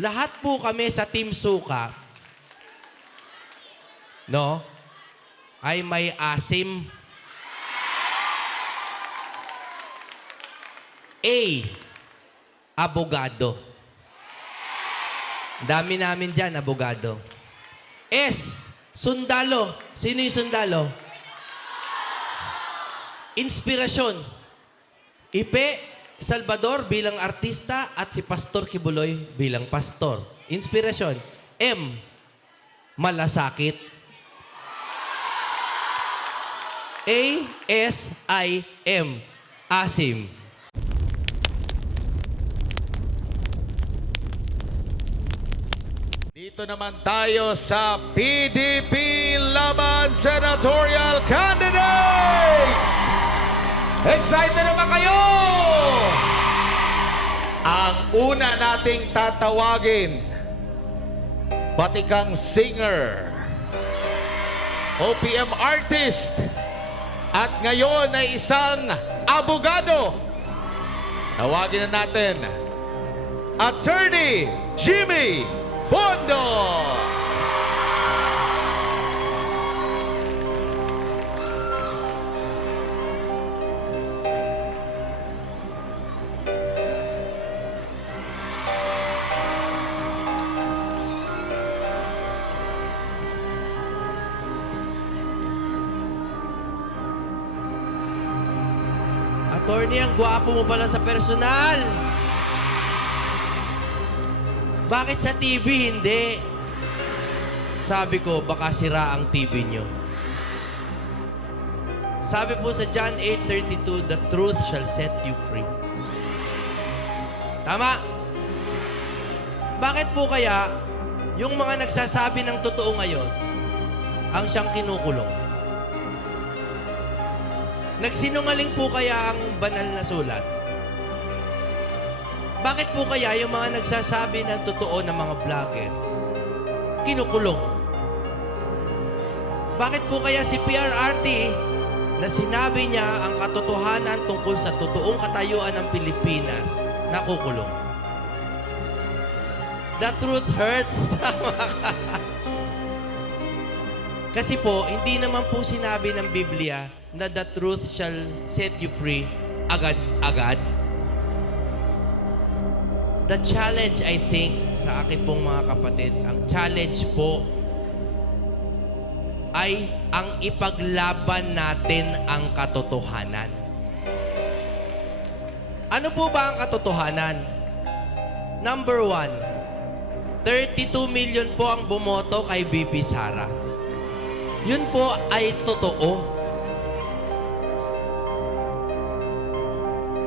Lahat po kami sa Team Suka, no, ay may asim. A, abogado. Dami namin dyan, abogado. S, sundalo. Sino yung sundalo? Inspirasyon. Ipe Salvador bilang artista at si Pastor Kibuloy bilang pastor. Inspirasyon. M, malasakit. A-S-I-M, asim. Dito naman tayo sa PDP Laban Senatorial Candidates! Excited na ba kayo? Ang una nating tatawagin, batikang singer, OPM artist, at ngayon ay isang abogado. Tawagin na natin, Attorney Jimmy Bondo! Attorney, ang gwapo mo pala sa personal. Bakit sa TV hindi? Sabi ko, baka sira ang TV nyo. Sabi po sa John 8:32, the truth shall set you free. Tama? Bakit po kaya yung mga nagsasabi ng totoo ngayon ang siyang kinukulong? Nagsinungaling po kaya ang banal na sulat? Bakit po kaya yung mga nagsasabi ng totoo ng mga vlogger kinukulong? Bakit po kaya si PRRT na sinabi niya ang katotohanan tungkol sa totoong katayuan ng Pilipinas nakukulong? The truth hurts. Kasi po, hindi naman po sinabi ng Biblia na the truth shall set you free agad-agad. The challenge, I think, sa akin pong mga kapatid, ang challenge po ay ang ipaglaban natin ang katotohanan. Ano po ba ang katotohanan? Number 1, 32 million po ang bumoto kay BP Sara. Yun po ay totoo.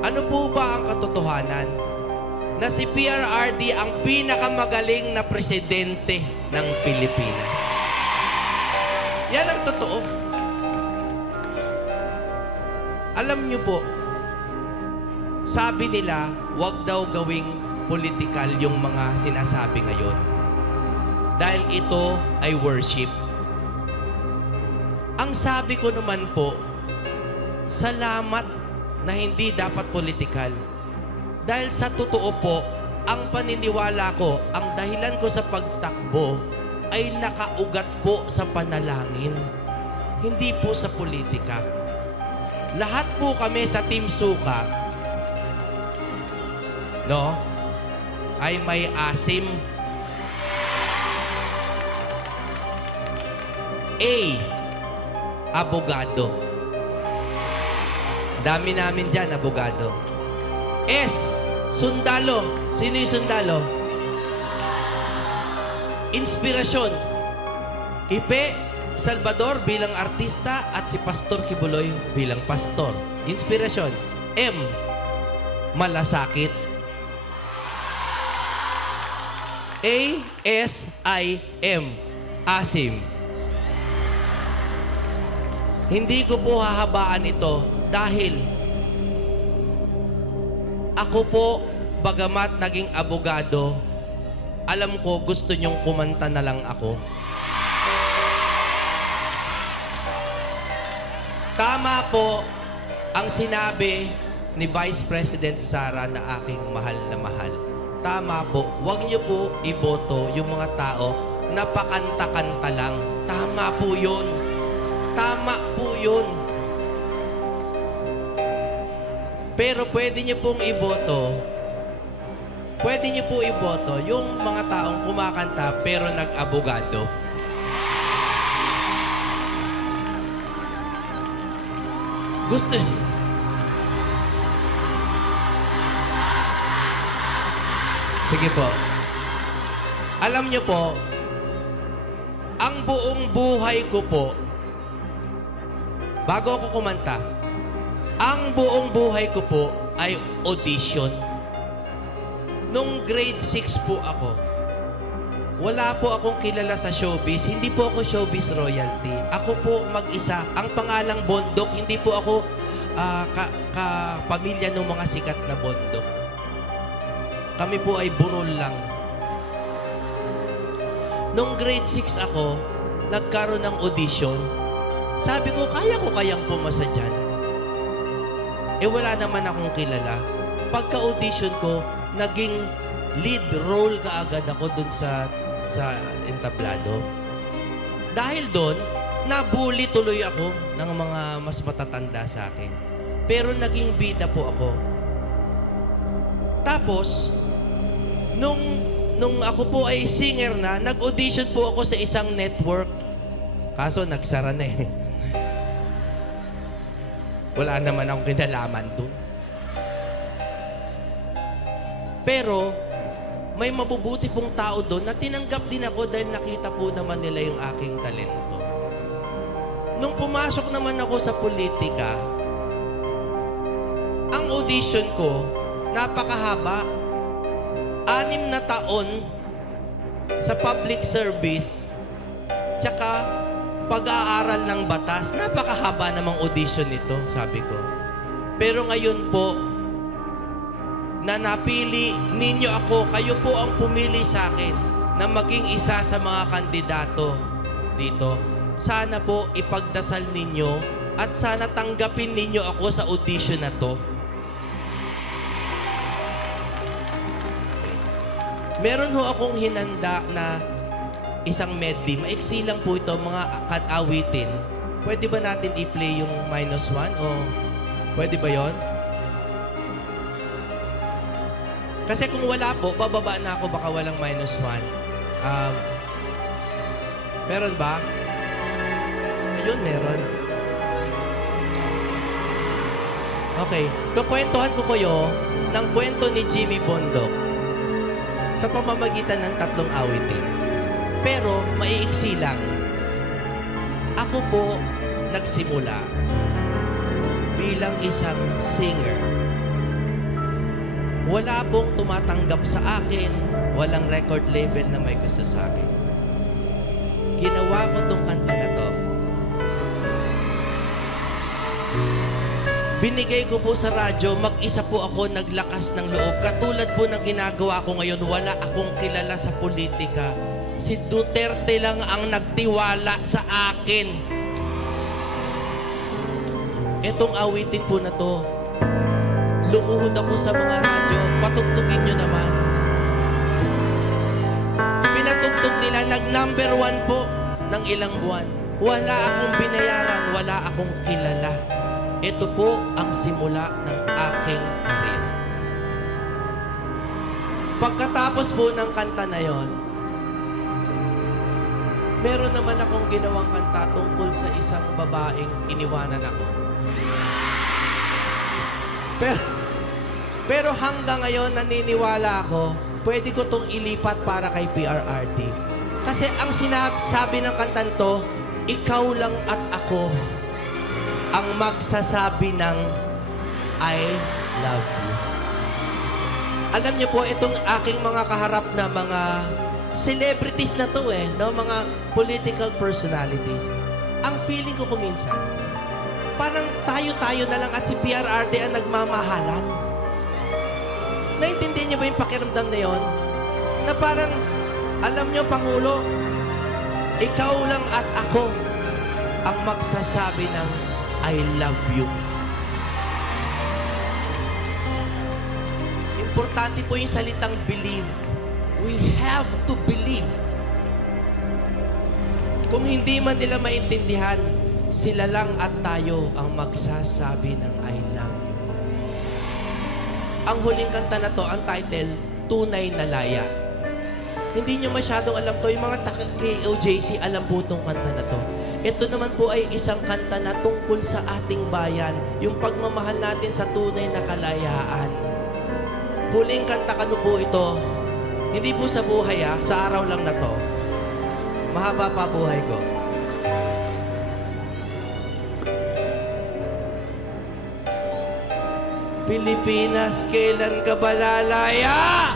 Ano po ba ang katotohanan? Na si PRRD ang pinakamagaling na presidente ng Pilipinas. Yan ang totoo. Alam niyo po, sabi nila, wag daw gawing political yung mga sinasabi ngayon. Dahil ito ay worship. Ang sabi ko naman po, salamat na hindi dapat political. Dahil sa totoo po, ang paniniwala ko, ang dahilan ko sa pagtakbo ay nakaugat po sa panalangin. Hindi po sa politika. Lahat po kami sa Team Suka, no, ay may asim. A, abogado. Dami namin dyan, abogado. S, sundalo. Sino yung sundalo? Inspirasyon. Ipe Salvador bilang artista at si Pastor Kibuloy bilang pastor. Inspirasyon. M, malasakit. A-S-I-M, asim. Hindi ko po hahabaan ito dahil ako po, bagamat naging abogado, alam ko gusto nyong kumanta na lang ako. Tama po ang sinabi ni Vice President Sara na aking mahal na mahal. tama po, huwag niyo po iboto yung mga tao na pakanta-kanta lang. Tama po yun. Tama po yun. Pero pwede niyo pong iboto, yung mga taong kumakanta pero nag-abogado. Gusto. Sige po. Alam niyo po, ang buong buhay ko po, bago ako kumanta, ang buong buhay ko po ay audition. Nung grade 6 po ako, wala po akong kilala sa showbiz. Hindi po ako showbiz royalty. Ako po mag-isa. Ang pangalang Bondok, hindi po ako kapamilya ng mga sikat na Bondok. Kami po ay burol lang. Nung grade 6 ako, nagkaroon ng audition. Sabi ko, kaya ko kayang pumasa dyan. Wala naman akong kilala. Pagka-audition ko, naging lead role kaagad ako dun sa entablado. Dahil doon, nabully tuloy ako ng mga mas matatanda sa akin. Pero naging bida po ako. Tapos, nung ako po ay singer na, nag-audition po ako sa isang network. Kaso nagsara na eh. Wala naman akong kinalaman dun. Pero, may mabubuti pong tao doon na tinanggap din ako dahil nakita po naman nila yung aking talento. Nung pumasok naman ako sa politika, ang audition ko, napakahaba. 6 na taon sa public service, tsaka pag-aaral ng batas. Napakahaba namang audition nito, sabi ko. Pero ngayon po, na napili ninyo ako, kayo po ang pumili sa akin na maging isa sa mga kandidato dito. Sana po ipagdasal ninyo at sana tanggapin ninyo ako sa audition na to. Meron ho akong hinanda na isang medley. Maiksi lang po ito, mga awitin. Pwede ba natin i-play yung -1 o pwede ba yon? Kasi kung wala po, bababa na ako, baka walang -1. Meron ba? Ayun, meron. Okay. Kukwentuhan ko kayo ng kwento ni Jimmy Bondok sa pamamagitan ng 3 awitin. Pero, maiiksi lang. Ako po nagsimula bilang isang singer. Wala pong tumatanggap sa akin. Walang record label na may gusto sa akin. Ginawa ko tong kanta na to. Binigay ko po sa radyo, mag-isa po ako naglakas ng loob. Katulad po ng ginagawa ko ngayon, wala akong kilala sa politika. Si Duterte lang ang nagtiwala sa akin. Etong awitin po na to, lumuhod ako sa mga radyo, patugtugin nyo naman. Pinatugtog nila, nag-number 1 po ng ilang buwan. Wala akong binayaran, wala akong kilala. Ito po ang simula ng aking karir. Pagkatapos po ng kanta na yon, meron naman akong ginawang kanta tungkol sa isang babaeng iniwanan ako. Pero hanggang ngayon, naniniwala ako, pwede ko itong ilipat para kay PRRD. Kasi ang sabi ng kantan to, ikaw lang at ako ang magsasabi ng I love you. Alam niyo po, itong aking mga kaharap na mga celebrities na to no? Mga political personalities. Ang feeling ko kuminsan, parang tayo-tayo na lang at si PRRD ang nagmamahalan. Naintindihan niyo ba yung pakiramdam na yon? Na parang, alam niyo, Pangulo, ikaw lang at ako ang magsasabi ng I love you. Importante importante po yung salitang believe. We have to believe. Kung hindi man nila maintindihan, sila lang at tayo ang magsasabi ng I love you. Ang huling kanta na to, ang title, Tunay na Laya. Hindi nyo masyadong alam to. Yung mga taga-KOJC, alam po itong kanta na to. Ito naman po ay isang kanta na tungkol sa ating bayan. Yung pagmamahal natin sa tunay na kalayaan. Huling kanta kano po ito. Hindi po sa buhay sa araw lang na to. Mahaba pa buhay ko. Pilipinas, kailan ka ba lalaya?